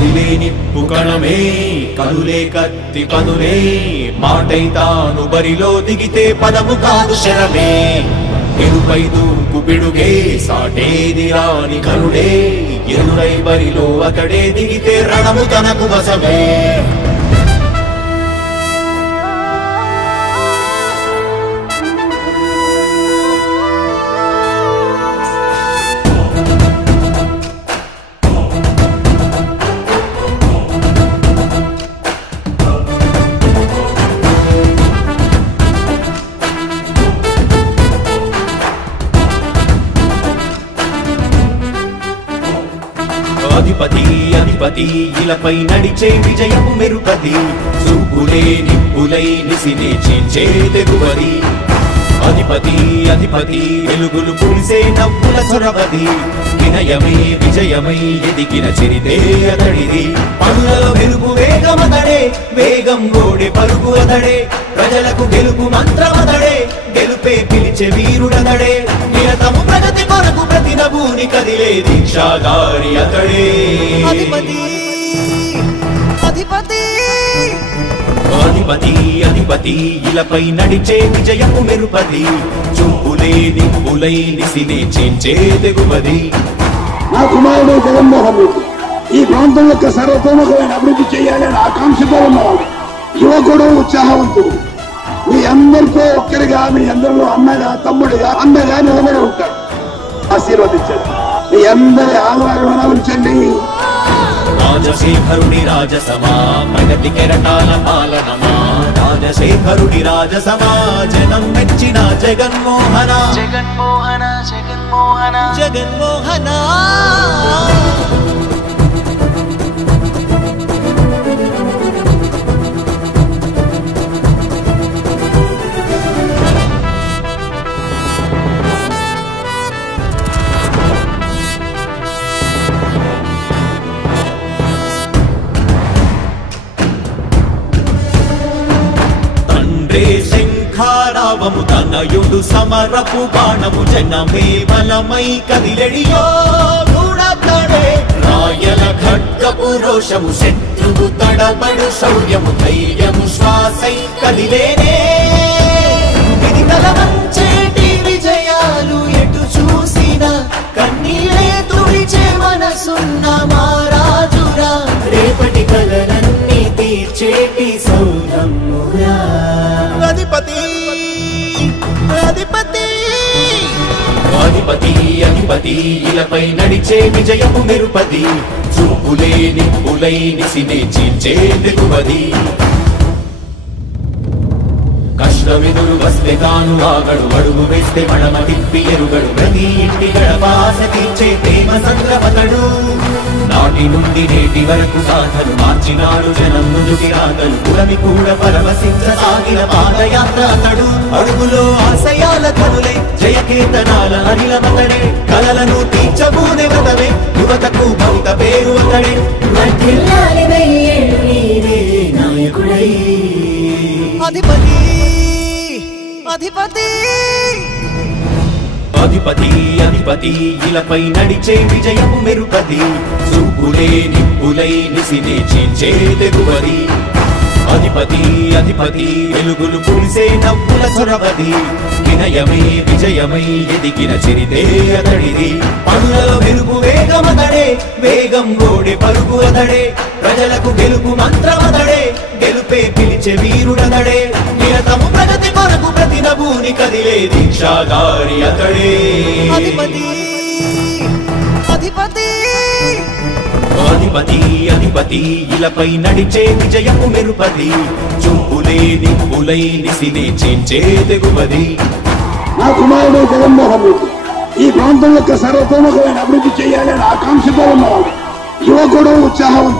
కదిలే నిప్పు కణమే కనులే కత్తి పదులే మాటై తాను బరిలో దిగితే పదము కాదు శరమే ఎరుపై దూకు పిడుగే సాటేది రాని కరుడే ఎరురై బరిలో అతడే దిగితే రణము తనకు వశమే అధిపతి అధిపతి ఇలపై నడిచే విజయము మెరుపది చూపులే నిప్పులై నిసినే చీల్చే తెగువది అధిపతి అధిపతి వెలుగులు పులిసే నవ్వుల చొరవది వినయమై విజయమై ఎదిగిన చరితే అతడిది పనులలో వెలుగు వేగమతడే వేగం గోడే పలుకు అతడే ప్రజలకు గెలుపు మంత్రమతడే గెలుపే పిలిచే వీరుడతడే నిరతము ప్రగతి కొరకు ప్రతి నభూని కదిలే దీక్షాధారి అతడే అధిపతి అధిపతి అధిపతి అధిపతి ఇలపై నడిచే విజయము మెరుపది చూపులే నిప్పులై నిసినే చీల్చే తెగువది నా కుమారుడు జగన్మోహన్ రెడ్డి ఈ ప్రాంతం యొక్క సర్వతోముఖమైన అభివృద్ధి చేయాలని ఆకాంక్షతో ఉన్నవాడు యువకుడు ఉత్సాహవంతుడు మీ అందరితో ఒక్కరిగా మీ అందరిలో అన్నగా తమ్ముడిగా అన్నగా నిలబడి ఉంటాడు ఆశీర్వదించండి మీ అందరి ఆదరణ ఉంచండి రాజశేఖరుడి రాజసమా ప్రగతి కెరటాల పాలనమా రాజశేఖరుడి రాజసమా జనం మెచ్చిన జగన్మోహన జగన్మోహన జగన్మోహన జగన్మోహన శంఖారావము తనయుడు సమరపు బాణము జనమే బలమై కదిలెడియో గూడతడే రాయల ఖడ్గపు రోషము శత్రువు తడబడు శౌర్యము ధైర్యము శ్వాసై కదిలేనే ఇది కలవంచేటి విజయాలు ఎటు చూసిన కన్నీరే తుడిచే మనసున్న మారాజురా రేపటి కలలన్నీ తీర్చేటి సౌరమ్మురా అధిపతి అధిపతి అధిపతి అధిపతి ఇలపై నడిచే విజయము మెరుపది చూపులే నిప్పులై నిసినే చీల్చే తెగువది కష్టమెదురు వస్తే తాను ఆగడు అడుగు వేస్తే మడమ తిప్పి ఎరుగడు ప్రతి ఇంటి గడపాస తీర్చే ప్రేమ సంద్రపతడు నాటి నుండి నేటి వరకు సాధను మార్చినాడు జనం నుదుటి రాగలు పురమి కూడా పరవశించసాగిన పాదయాత్ర అతడు అడుగులో ఆశయాల కనులై జయకేతనాల అనిలమతడే కలలను తీర్చబూనే వ్రతమే యువతకు భవిత పేరు అతడే నాయకుడై అధిపతి అధిపతి అధిపతి అధిపతి ఇలపై నడిచే విజయము మెరుపది చూపులే నిప్పులై నిసినే చీల్చే తెగువది అధిపతి అధిపతి వెలుగులు పులిసే నవ్వుల చొరవది వినయమై విజయమై ఎదిగిన చరితే అతడిది పనులలో వెలుగు వేగమతడే వేగం గోడే పలుకు అతడే ప్రజలకు గెలుపు మంత్రమతడే గెలుపే పిలిచే వీరుడతడే నిరతము ప్రగతి కొరకు ప్రతి నభూని కదిలే దీక్షాధారి అతడే అధిపతి అధిపతి అధిపతి అధిపతి ఇలపై నడిచే విజయము మెరుపది చూపులే నిప్పులై నిసినే చీల్చే తెగువది నా కుమారుడు జగన్మోహన్ రెడ్డి ఈ ప్రాంతం యొక్క సర్వతోముఖమైన అభివృద్ధి చేయాలని ఆకాంక్షతో ఉన్నవాడు యువకుడు ఉత్సాహవంతుడు